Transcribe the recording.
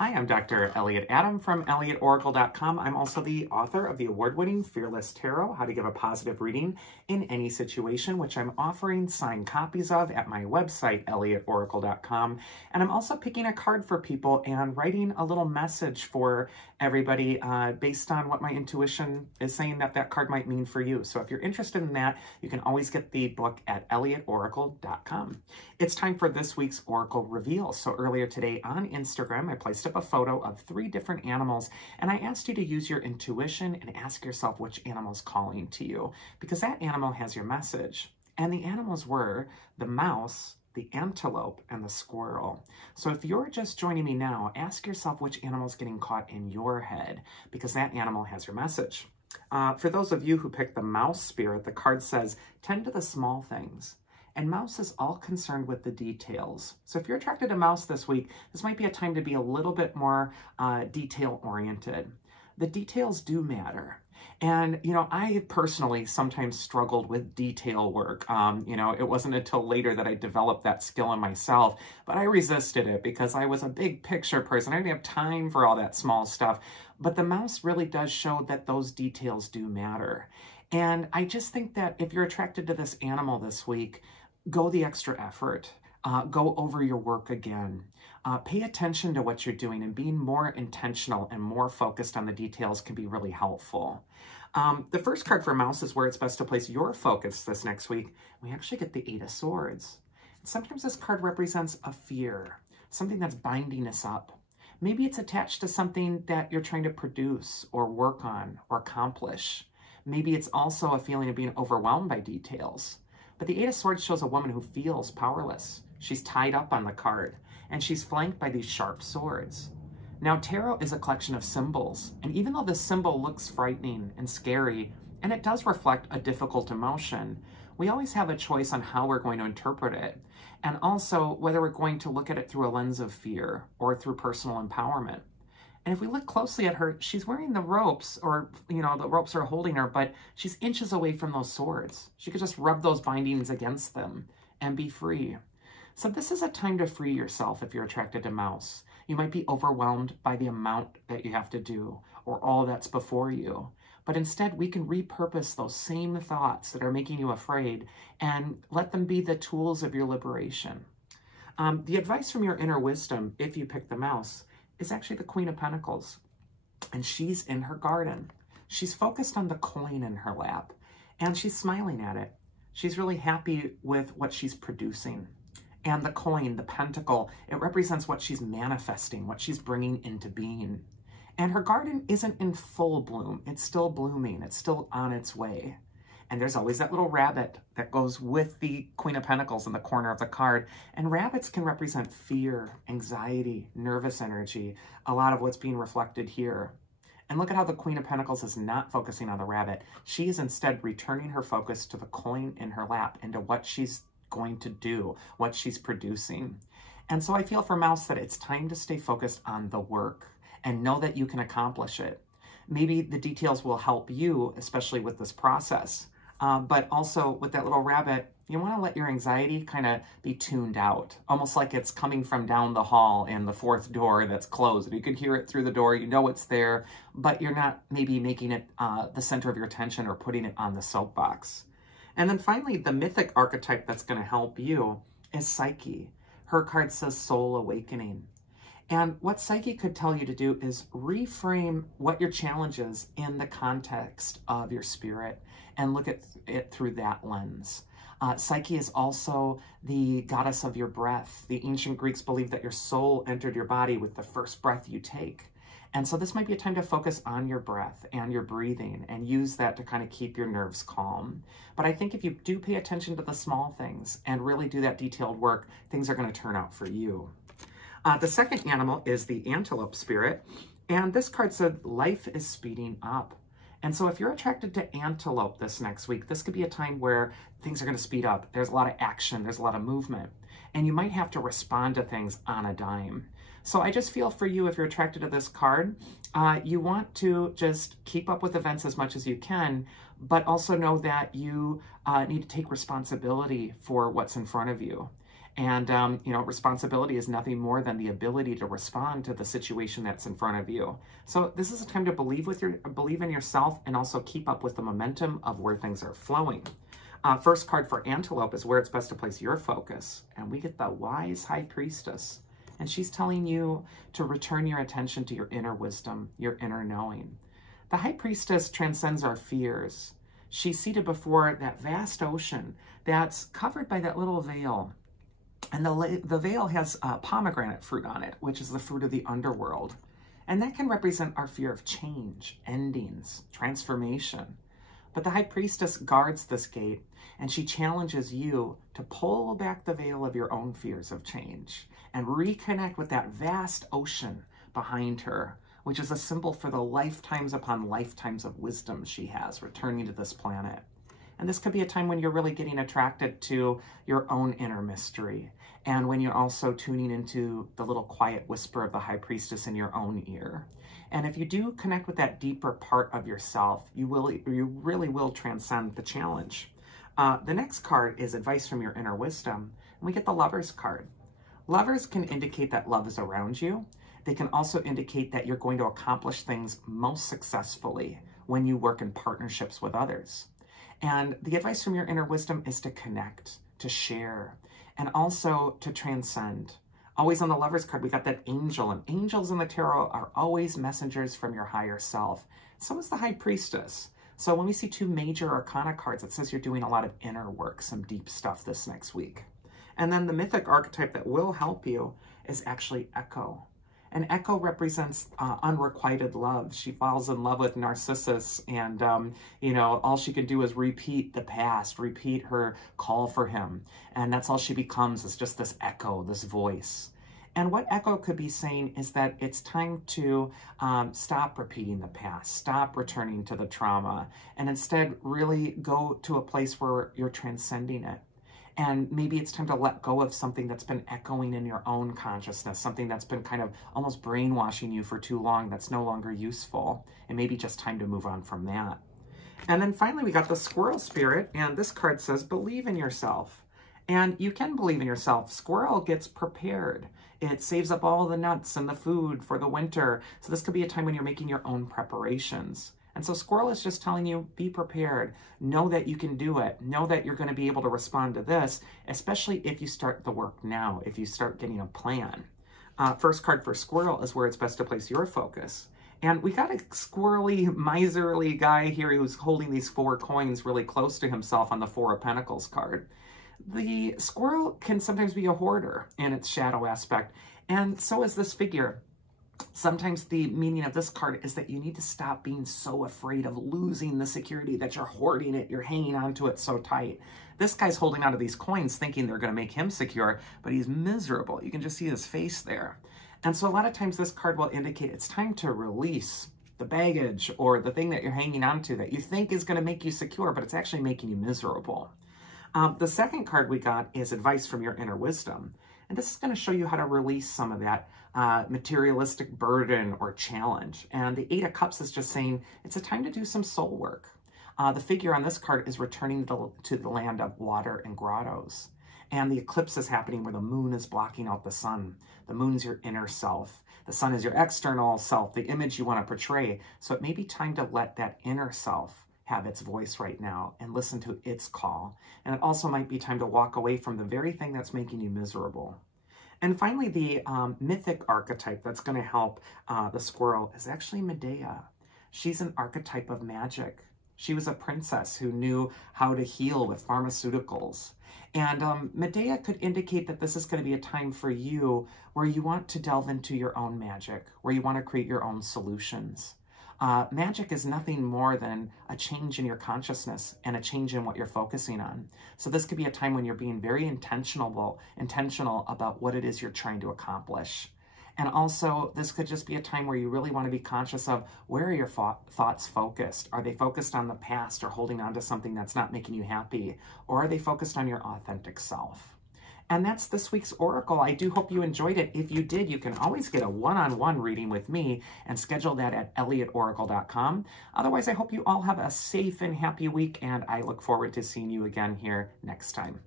Hi, I'm Dr. Elliot Adam from ElliotOracle.com. I'm also the author of the award-winning Fearless Tarot, How to Give a Positive Reading in Any Situation, which I'm offering signed copies of at my website, ElliotOracle.com. And I'm also picking a card for people and writing a little message for everybody based on what my intuition is saying that card might mean for you. So if you're interested in that, you can always get the book at ElliotOracle.com. It's time for this week's Oracle Reveal. So earlier today on Instagram, I placed up a photo of 3 different animals, and I asked you to use your intuition and ask yourself which animal's calling to you, because that animal has your message. And the animals were the mouse, the antelope, and the squirrel. So if you're just joining me now, ask yourself which animal's getting caught in your head, because that animal has your message. For those of you who picked the mouse spirit, the card says, tend to the small things. And mouse is all concerned with the details. So if you're attracted to mouse this week, this might be a time to be a little bit more detail-oriented. The details do matter. And, you know, I personally sometimes struggled with detail work. You know, it wasn't until later that I developed that skill in myself, but I resisted it because I was a big picture person. I didn't have time for all that small stuff. But the mouse really does show that those details do matter. And I just think that if you're attracted to this animal this week, go the extra effort. Go over your work again. Pay attention to what you're doing, and being more intentional and more focused on the details can be really helpful. The first card for mouse is where it's best to place your focus this next week. We actually get the 8 of Swords. And sometimes this card represents a fear, something that's binding us up. Maybe it's attached to something that you're trying to produce or work on or accomplish. Maybe it's also a feeling of being overwhelmed by details. But the 8 of Swords shows a woman who feels powerless. She's tied up on the card, and she's flanked by these sharp swords. Now, tarot is a collection of symbols, and even though this symbol looks frightening and scary, and it does reflect a difficult emotion, we always have a choice on how we're going to interpret it, and also whether we're going to look at it through a lens of fear or through personal empowerment. And if we look closely at her, she's wearing the ropes, or, you know, the ropes are holding her, but she's inches away from those swords. She could just rub those bindings against them and be free. So this is a time to free yourself if you're attracted to mouse. You might be overwhelmed by the amount that you have to do or all that's before you. But instead, we can repurpose those same thoughts that are making you afraid and let them be the tools of your liberation. The advice from your inner wisdom, if you pick the mouse, is actually the Queen of Pentacles. And she's in her garden. She's focused on the coin in her lap, and she's smiling at it. She's really happy with what she's producing. And the coin, the pentacle, it represents what she's manifesting, what she's bringing into being. And her garden isn't in full bloom. It's still blooming. It's still on its way. And there's always that little rabbit that goes with the Queen of Pentacles in the corner of the card. And rabbits can represent fear, anxiety, nervous energy, a lot of what's being reflected here. And look at how the Queen of Pentacles is not focusing on the rabbit. She is instead returning her focus to the coin in her lap and to what she's going to do, what she's producing. And so I feel for mouse that it's time to stay focused on the work and know that you can accomplish it. Maybe the details will help you, especially with this process. But also with that little rabbit, you want to let your anxiety kind of be tuned out, almost like it's coming from down the hall in the 4th door that's closed. You can hear it through the door, you know it's there, but you're not maybe making it the center of your attention or putting it on the soapbox. And then finally, the mythic archetype that's going to help you is Psyche. Her card says Soul Awakening. And what Psyche could tell you to do is reframe what your challenge is in the context of your spirit and look at it through that lens. Psyche is also the goddess of your breath. The ancient Greeks believed that your soul entered your body with the first breath you take. And so this might be a time to focus on your breath and your breathing and use that to kind of keep your nerves calm. But I think if you do pay attention to the small things and really do that detailed work, things are going to turn out for you. The second animal is the antelope spirit. And this card said, life is speeding up. And so if you're attracted to antelope this next week, this could be a time where things are going to speed up. There's a lot of action. There's a lot of movement. And you might have to respond to things on a dime. So I just feel for you, if you're attracted to this card, you want to just keep up with events as much as you can, but also know that you need to take responsibility for what's in front of you. And, you know, responsibility is nothing more than the ability to respond to the situation that's in front of you. So this is a time to believe in yourself and also keep up with the momentum of where things are flowing. First card for Antelope is where it's best to place your focus. And we get the wise High Priestess. And she's telling you to return your attention to your inner wisdom, your inner knowing. The High Priestess transcends our fears. She's seated before that vast ocean that's covered by that little veil. And the veil has pomegranate fruit on it, which is the fruit of the underworld. And that can represent our fear of change, endings, transformation. But the High Priestess guards this gate, and she challenges you to pull back the veil of your own fears of change and reconnect with that vast ocean behind her, which is a symbol for the lifetimes upon lifetimes of wisdom she has returning to this planet. And this could be a time when you're really getting attracted to your own inner mystery, and when you're also tuning into the little quiet whisper of the High Priestess in your own ear. And if you do connect with that deeper part of yourself, you really will transcend the challenge. The next card is advice from your inner wisdom, and we get the Lover's card. Lovers can indicate that love is around you. They can also indicate that you're going to accomplish things most successfully when you work in partnerships with others. And the advice from your inner wisdom is to connect, to share, and also to transcend. Always on the Lover's card, we got that angel, and angels in the tarot are always messengers from your higher self. So is the High Priestess. So when we see two major arcana cards, it says you're doing a lot of inner work, some deep stuff this next week. And then the mythic archetype that will help you is actually Echo. And Echo represents unrequited love. She falls in love with Narcissus, and, you know, all she can do is repeat the past, repeat her call for him. And that's all she becomes, is just this echo, this voice. And what Echo could be saying is that it's time to stop repeating the past, stop returning to the trauma, and instead really go to a place where you're transcending it. And maybe it's time to let go of something that's been echoing in your own consciousness, something that's been kind of almost brainwashing you for too long that's no longer useful. And maybe just time to move on from that. And then finally, we got the Squirrel spirit. And this card says, believe in yourself. And you can believe in yourself. Squirrel gets prepared. It saves up all the nuts and the food for the winter. So this could be a time when you're making your own preparations. And so Squirrel is just telling you, be prepared. Know that you can do it. Know that you're going to be able to respond to this, especially if you start the work now, if you start getting a plan. First card for Squirrel is where it's best to place your focus. And we got a squirrely, miserly guy here who's holding these 4 coins really close to himself on the 4 of Pentacles card. The squirrel can sometimes be a hoarder in its shadow aspect, and so is this figure. Sometimes the meaning of this card is that you need to stop being so afraid of losing the security that you're hoarding it, you're hanging on to it so tight. This guy's holding onto these coins thinking they're going to make him secure, but he's miserable. You can just see his face there. And so a lot of times this card will indicate it's time to release the baggage or the thing that you're hanging on to that you think is going to make you secure, but it's actually making you miserable. The second card we got is advice from your inner wisdom. And this is going to show you how to release some of that materialistic burden or challenge. And the 8 of Cups is just saying it's a time to do some soul work. The figure on this card is returning to the land of water and grottos. And the eclipse is happening where the moon is blocking out the sun. The moon's your inner self. The sun is your external self, the image you want to portray. So it may be time to let that inner self have its voice right now and listen to its call. And it also might be time to walk away from the very thing that's making you miserable. And finally, the mythic archetype that's going to help the squirrel is actually Medea. She's an archetype of magic. She was a princess who knew how to heal with pharmaceuticals. And Medea could indicate that this is going to be a time for you where you want to delve into your own magic, where you want to create your own solutions. Magic is nothing more than a change in your consciousness and a change in what you're focusing on. So this could be a time when you're being very intentional about what it is you're trying to accomplish. And also, this could just be a time where you really want to be conscious of where are your thoughts focused? Are they focused on the past or holding on to something that's not making you happy? Or are they focused on your authentic self? And that's this week's Oracle. I do hope you enjoyed it. If you did, you can always get a one-on-one reading with me and schedule that at elliotoracle.com. Otherwise, I hope you all have a safe and happy week, and I look forward to seeing you again here next time.